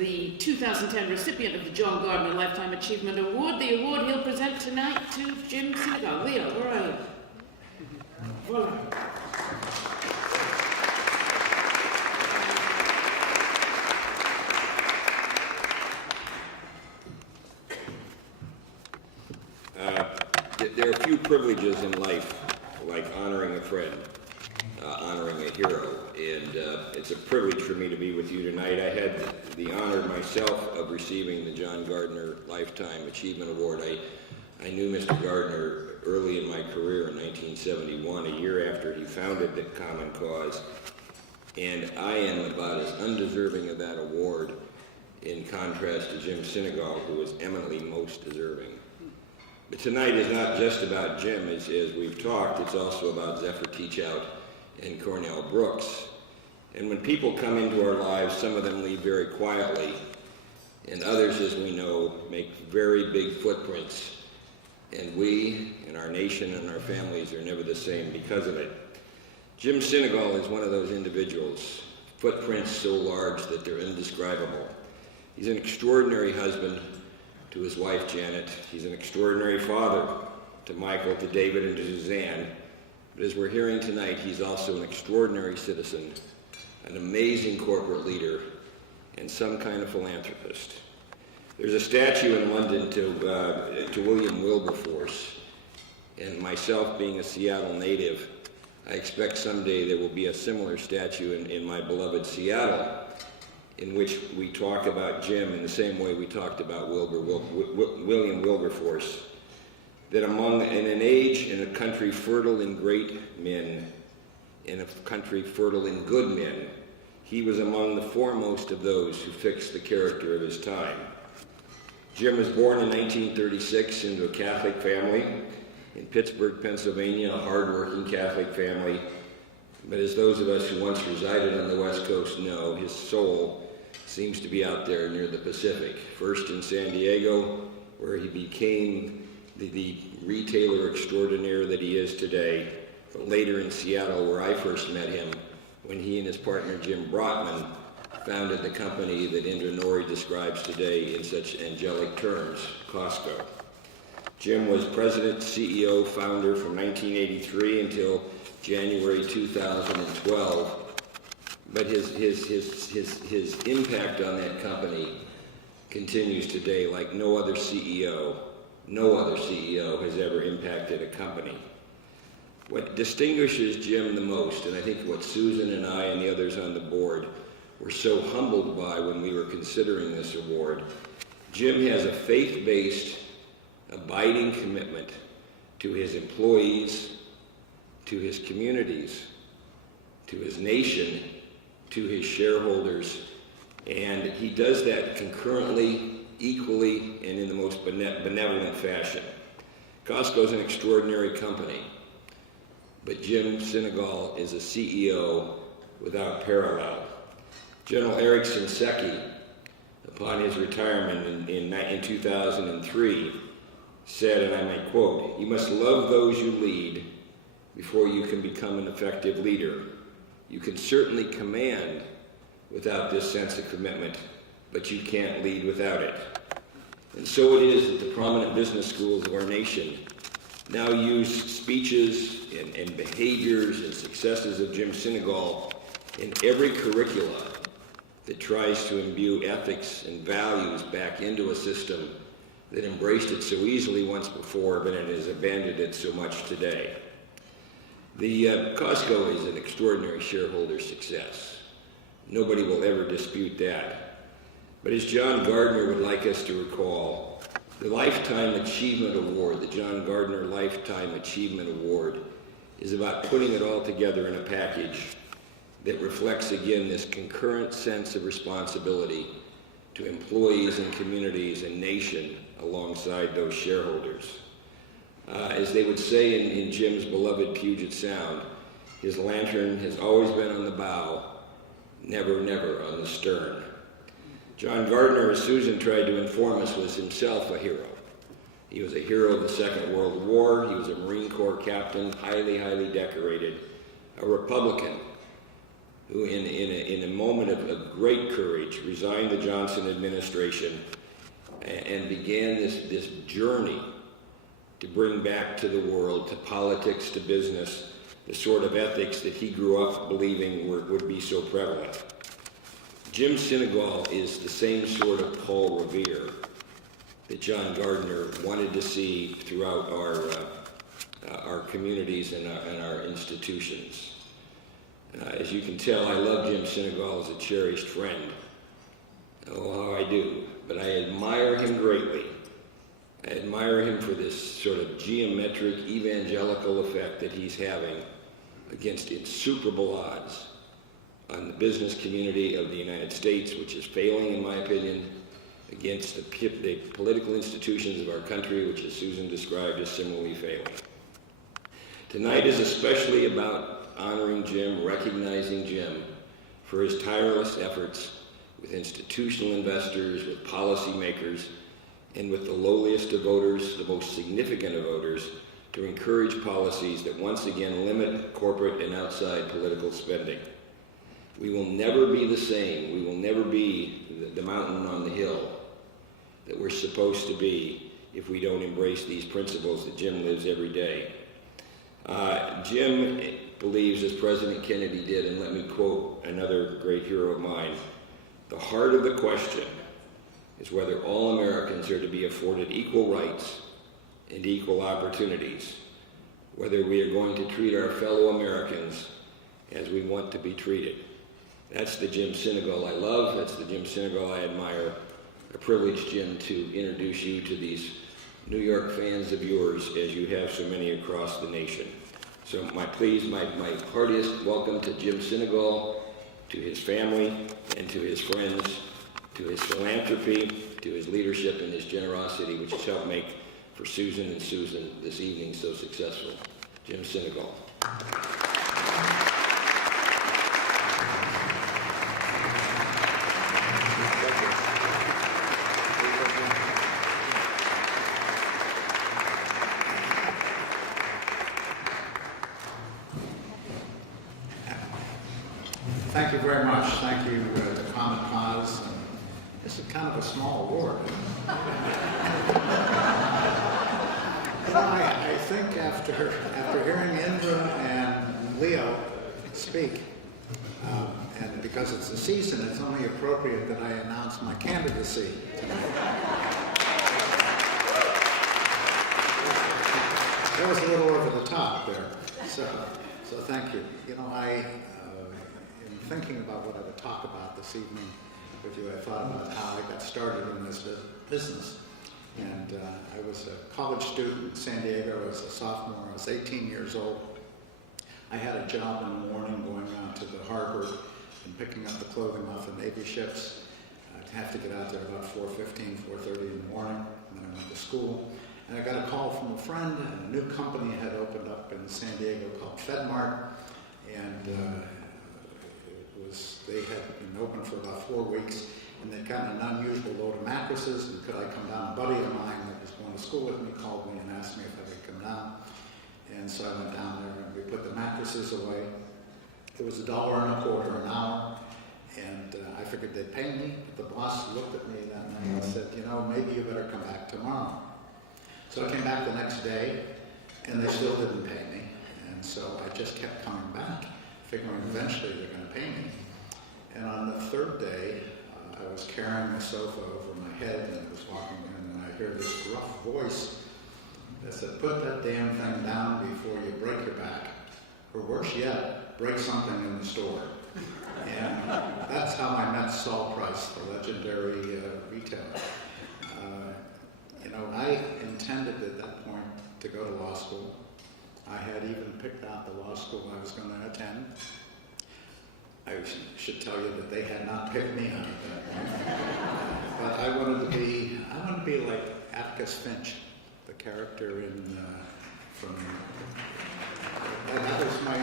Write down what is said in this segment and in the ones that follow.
the 2010 recipient of the John Gardner Lifetime Achievement Award. The award he'll present tonight to Jim Sinegal. Leo, where are you? Voila. There are few privileges in life like honoring a friend, honoring a hero, and it's a privilege for me to be with you tonight. I had the honor myself of receiving the John Gardner Lifetime Achievement Award. I knew Mr. Gardner early in my career in 1971, a year after he founded the Common Cause, and I am about as undeserving of that award in contrast to Jim Sinegal, who was eminently most deserving. But tonight is not just about Jim, as we've talked, it's also about Zephyr Teachout and Cornell Brooks. And when people come into our lives, some of them leave very quietly, and others, as we know, make very big footprints. And we, and our nation, and our families are never the same because of it. Jim Sinegal is one of those individuals, footprints so large that they're indescribable. He's an extraordinary husband to his wife, Janet. He's an extraordinary father to Michael, to David, and to Suzanne. But as we're hearing tonight, he's also an extraordinary citizen, an amazing corporate leader, and some kind of philanthropist. There's a statue in London to William Wilberforce, and myself being a Seattle native, I expect someday there will be a similar statue in my beloved Seattle, in which we talk about Jim in the same way we talked about William Wilberforce, that in an age in a country fertile in great men, in a country fertile in good men, he was among the foremost of those who fixed the character of his time. Jim was born in 1936 into a Catholic family in Pittsburgh, Pennsylvania, a hard-working Catholic family. But as those of us who once resided on the West Coast know, his soul seems to be out there near the Pacific. First in San Diego, where he became the retailer extraordinaire that he is today, but later in Seattle, where I first met him, when he and his partner Jim Brotman founded the company that Indra Noory describes today in such angelic terms, Costco. Jim was president, CEO, founder from 1983 until January 2012. But his impact on that company continues today like no other CEO has ever impacted a company. What distinguishes Jim the most, and I think what Susan and I and the others on the board were so humbled by when we were considering this award, Jim has a faith-based, abiding commitment to his employees, to his communities, to his nation, to his shareholders, and he does that concurrently, equally, and in the most benevolent fashion. Costco is an extraordinary company, but Jim Sinegal is a CEO without parallel. General Eric Shinseki, upon his retirement in 2003, said, and I might quote, "You must love those you lead before you can become an effective leader. You can certainly command without this sense of commitment, but you can't lead without it." And so it is that the prominent business schools of our nation now use speeches and behaviors and successes of Jim Sinegal in every curricula that tries to imbue ethics and values back into a system that embraced it so easily once before, but it has abandoned it so much today. The Costco is an extraordinary shareholder success. Nobody will ever dispute that. But as John Gardner would like us to recall, the Lifetime Achievement Award, the John Gardner Lifetime Achievement Award, is about putting it all together in a package that reflects again this concurrent sense of responsibility to employees and communities and nation alongside those shareholders. As they would say in Jim's beloved Puget Sound, his lantern has always been on the bow, never, never on the stern. John Gardner, as Susan tried to inform us, was himself a hero. He was a hero of the Second World War. He was a Marine Corps captain, highly, highly decorated, a Republican, who in a moment of great courage resigned the Johnson administration and began this journey to bring back to the world, to politics, to business, the sort of ethics that he grew up believing would be so prevalent. Jim Sinegal is the same sort of Paul Revere that John Gardner wanted to see throughout our communities and our institutions. As you can tell, I love Jim Sinegal as a cherished friend. Oh, how I do. But I admire him greatly. I admire him for this sort of geometric evangelical effect that he's having against insuperable odds on the business community of the United States, which is failing, in my opinion, against the political institutions of our country, which, as Susan described, is similarly failing. Tonight is especially about honoring Jim, recognizing Jim for his tireless efforts with institutional investors, with policymakers, and with the lowliest of voters, the most significant of voters, to encourage policies that once again limit corporate and outside political spending. We will never be the same. We will never be the mountain on the hill that we're supposed to be if we don't embrace these principles that Jim lives every day. Jim believes, as President Kennedy did, and let me quote another great hero of mine, "The heart of the question is whether all Americans are to be afforded equal rights and equal opportunities, whether we are going to treat our fellow Americans as we want to be treated." That's the Jim Sinegal I love. That's the Jim Sinegal I admire. A privilege, Jim, to introduce you to these New York fans of yours, as you have so many across the nation. So my heartiest welcome to Jim Sinegal, to his family, and to his friends, to his philanthropy, to his leadership and his generosity, which has helped make for Susan and Susan this evening so successful. Jim Sinegal. Thank you very much. Thank you to Common Cause. This is kind of a small award. I think after hearing Indra and Leo speak, and because it's the season, it's only appropriate that I announce my candidacy tonight. That was a little over the top there. So thank you. You know, in thinking about what I would talk about this evening with you, I thought about how I got started in this business. And I was a college student in San Diego. I was a sophomore. I was 18 years old. I had a job in the morning going out to the harbor and picking up the clothing off the Navy ships. I'd have to get out there about 4:15, 4:30 in the morning. And then I went to school. And I got a call from a friend, and a new company had opened up in San Diego called FedMart. And they had been open for about 4 weeks, and they'd gotten an unusual load of mattresses, and could I come down? A buddy of mine that was going to school with me called me and asked me if I could come down. And so I went down there, and we put the mattresses away. It was $1.25 an hour, and I figured they'd pay me. But the boss looked at me that night and said, you know, maybe you better come back tomorrow. So I came back the next day, and they still didn't pay me. And so I just kept coming back, figuring eventually they're going to pay me. And on the third day, I was carrying the sofa over my head, and I was walking in, and I heard this gruff voice that said, "Put that damn thing down before you break your back. Or worse yet, break something in the store." And that's how I met Saul Price, the legendary retailer. You know, I intended at that point to go to law school. I had even picked out the law school I was going to attend. I should tell you that they had not picked me out at that point. But I wanted to be like Atticus Finch, the character from that was my,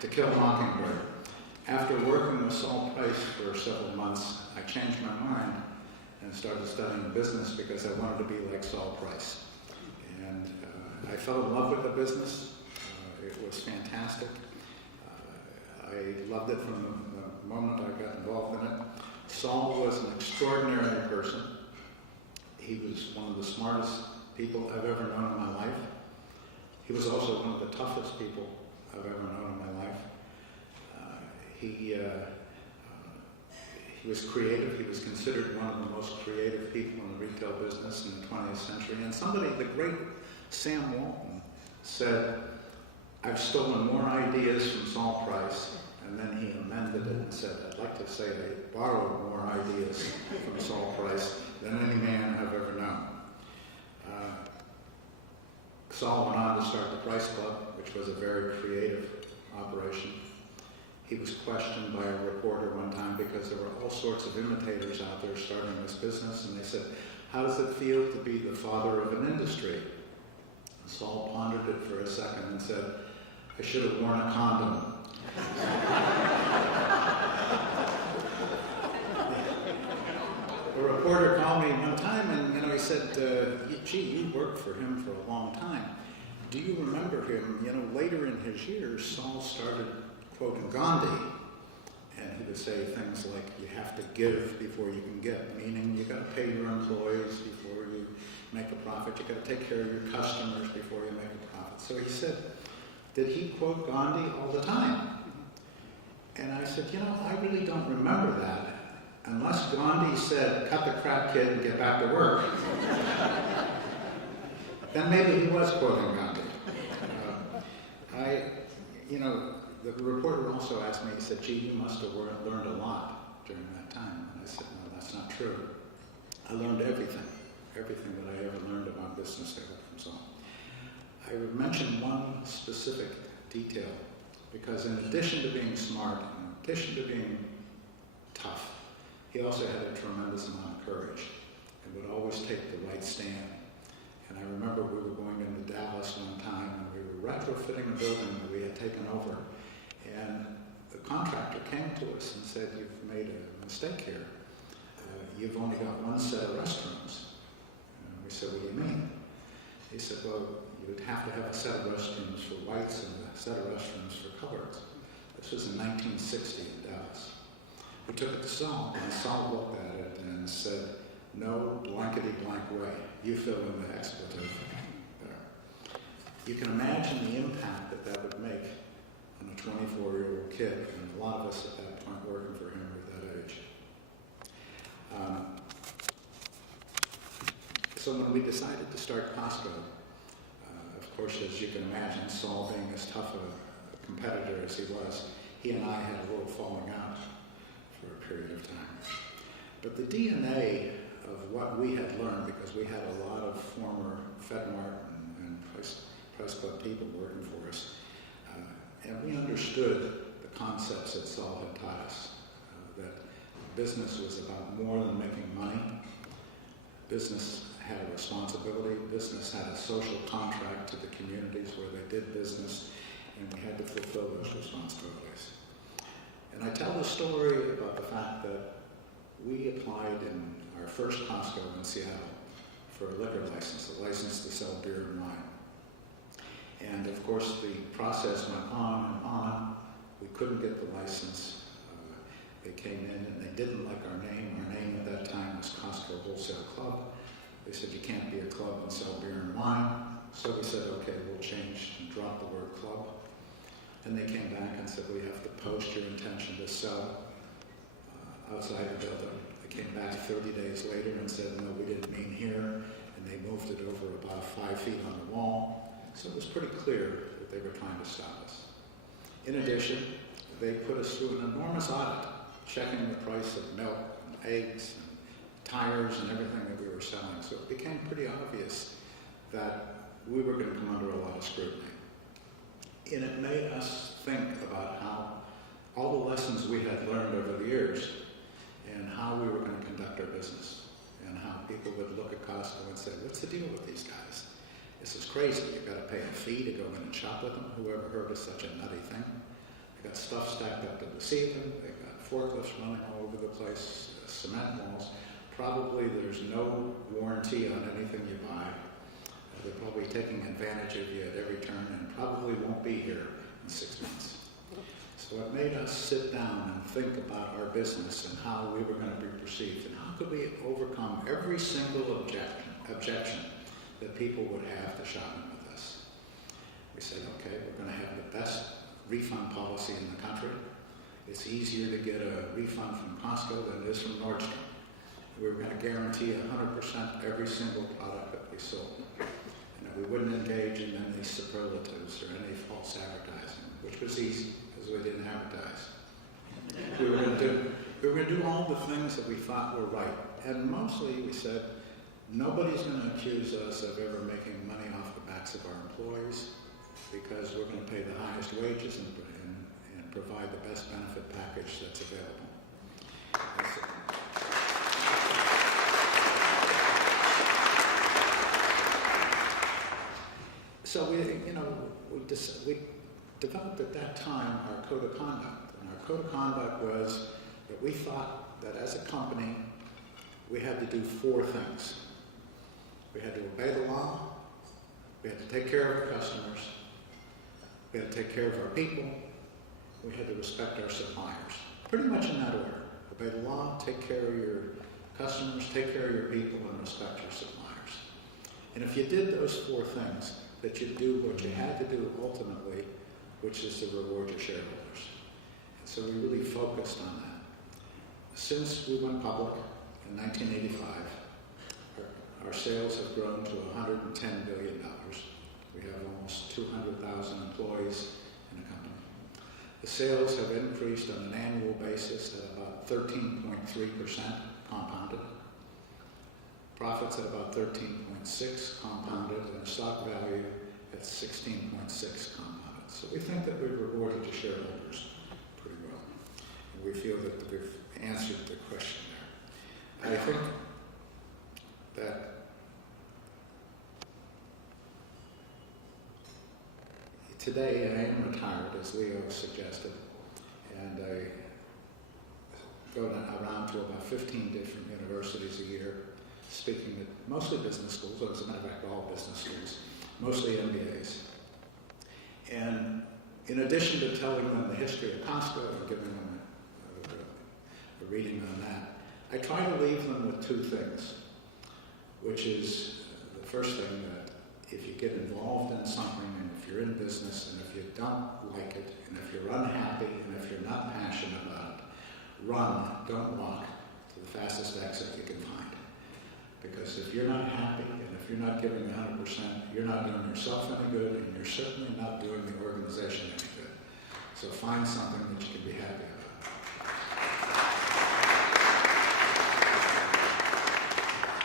To Kill a Mockingbird. After working with Saul Price for several months, I changed my mind and started studying business because I wanted to be like Saul Price. And I fell in love with the business. It was fantastic. I I loved it from the moment I got involved in it. Saul was an extraordinary person. He was one of the smartest people I've ever known in my life. He was also one of the toughest people I've ever known in my life. He was creative. He was considered one of the most creative people in the retail business in the 20th century. And somebody, the great Sam Walton, said, "I've stolen more ideas from Saul Price," and then he amended it and said, "I'd like to say I borrowed more ideas from Saul Price than any man I've ever known." Saul went on to start the Price Club, which was a very creative operation. He was questioned by a reporter one time because there were all sorts of imitators out there starting this business, and they said, "How does it feel to be the father of an industry?" And Saul pondered it for a second and said, "I should have worn a condom." A reporter called me one time and he said, "Gee, you worked for him for a long time. Do you remember him?" Later in his years, Saul started quoting Gandhi, and he would say things like, "You have to give before you can get," meaning you got to pay your employees before you make a profit. You got to take care of your customers before you make a profit. So he said, "Did he quote Gandhi all the time?" And I said, "I really don't remember that. Unless Gandhi said, 'Cut the crap, kid, and get back to work.'" Then maybe he was quoting Gandhi. The reporter also asked me, he said, "Gee, you must have learned a lot during that time." And I said, "No, that's not true. I learned everything that I ever learned about business I got from Saul." I would mention one specific detail, because in addition to being smart, in addition to being tough, he also had a tremendous amount of courage and would always take the right stand. And I remember we were going into Dallas one time, and we were retrofitting a building that we had taken over. And the contractor came to us and said, "You've made a mistake here. You've only got one set of restrooms." And we said, "What do you mean?" He said, "Well, you would have to have a set of restrooms for whites and a set of restrooms for coloreds." This was in 1960 in Dallas. We took it to Saul, and Saul looked at it and said, "No blankety blank way. You fill in the expletive there." You can imagine the impact that would make on a 24-year-old kid, and a lot of us at that point working for him were that age. So when we decided to start Costco, of course, as you can imagine, Saul being as tough a competitor as he was, he and I had a little falling out for a period of time. But the DNA of what we had learned, because we had a lot of former FedMart and Price Club people working for us, and we understood the concepts that Saul had taught us, that business was about more than making money. Business had a responsibility. Business had a social contract to the communities where they did business, and we had to fulfill those responsibilities. And I tell the story about the fact that we applied in our first Costco in Seattle for a liquor license, a license to sell beer and wine. And of course, the process went on and on. We couldn't get the license. They came in and they didn't like our name. Our name at that time was Costco Wholesale Club. They said, "You can't be a club and sell beer and wine." So we said, "Okay, we'll change and drop the word club." And they came back and said, "We have to post your intention to sell outside the building." They came back 30 days later and said, "No, we didn't mean here." And they moved it over about 5 feet on the wall. So it was pretty clear that they were trying to stop us. In addition, they put us through an enormous audit, checking the price of milk and eggs and tires and everything that we were selling. So it became pretty obvious that we were going to come under a lot of scrutiny. And it made us think about how all the lessons we had learned over the years and how we were going to conduct our business, and how people would look at Costco and say, "What's the deal with these guys? This is crazy. You've got to pay a fee to go in and shop with them. Whoever heard of such a nutty thing? They got stuff stacked up to the ceiling. They've got forklifts running all over the place, cement walls. Probably there's no warranty on anything you buy. They're probably taking advantage of you at every turn, and probably won't be here in 6 months." So So it made us sit down and think about our business and how we were going to be perceived and how could we overcome every single objection that people would have to shopping with us. We said, okay, we're going to have the best refund policy in the country. It's easier to get a refund from Costco than it is from Nordstrom. We were going to guarantee 100% every single product that we sold. And that we wouldn't engage in any superlatives or any false advertising, which was easy because we didn't advertise. We were going to do all the things that we thought were right. And mostly we said, nobody's going to accuse us of ever making money off the backs of our employees because we're going to pay the highest wages and provide the best benefit package that's available. So we developed at that time our code of conduct. And our code of conduct was that we thought that as a company, we had to do 4 things. We had to obey the law, we had to take care of our customers, we had to take care of our people, we had to respect our suppliers. Pretty much in that order. Obey the law, take care of your customers, take care of your people, and respect your suppliers. And if you did those 4 things, that you'd do what you had to do ultimately, which is to reward your shareholders. And so we really focused on that. Since we went public in 1985, our sales have grown to $110 billion. We have almost 200,000 employees in the company. The sales have increased on an annual basis at about 13.3% compounded. Profits at about 13.6 compounded, and a stock value at 16.6 compounded. So we think that we've rewarded the shareholders pretty well. And we feel that we've answered the question there. I think that today I am retired, as Leo suggested, and I go around to about 15 different universities a year, speaking at mostly business schools, or as a matter of fact, all business schools, mostly MBAs. And in addition to telling them the history of Costco and giving them a reading on that, I try to leave them with 2 things, which is the first thing that if you get involved in something and if you're in business and if you don't like it and if you're unhappy and if you're not passionate about it, run, don't walk to the fastest exit you can find. Because if you're not happy and if you're not giving 100%, you're not doing yourself any good and you're certainly not doing the organization any good. So find something that you can be happy about.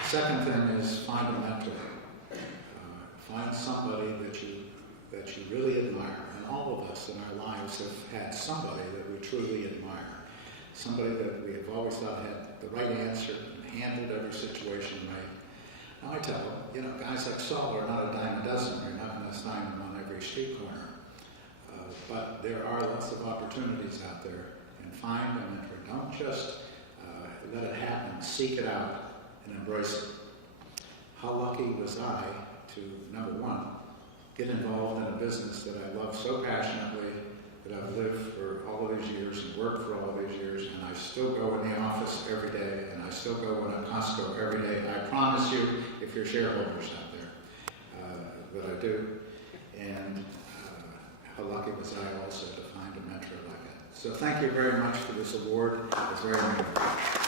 The second thing is find a mentor. Find somebody that you really admire. And all of us in our lives have had somebody that we truly admire. Somebody that we have always thought had the right answer and handled every situation right. Now I tell them, guys like Saul are not a dime a dozen. You're not going to find them on every street corner. But there are lots of opportunities out there. And find a mentor. Don't just let it happen. Seek it out and embrace it. How lucky was I to, number 1, get involved in a business that I love so passionately, that I've lived for all of these years and worked for all of these years, and I still go in the office every day, and I still go in a Costco every day. I promise you, if you're shareholders out there, that I do. And how lucky was I also to find a mentor like that. So thank you very much for this award. It's very meaningful.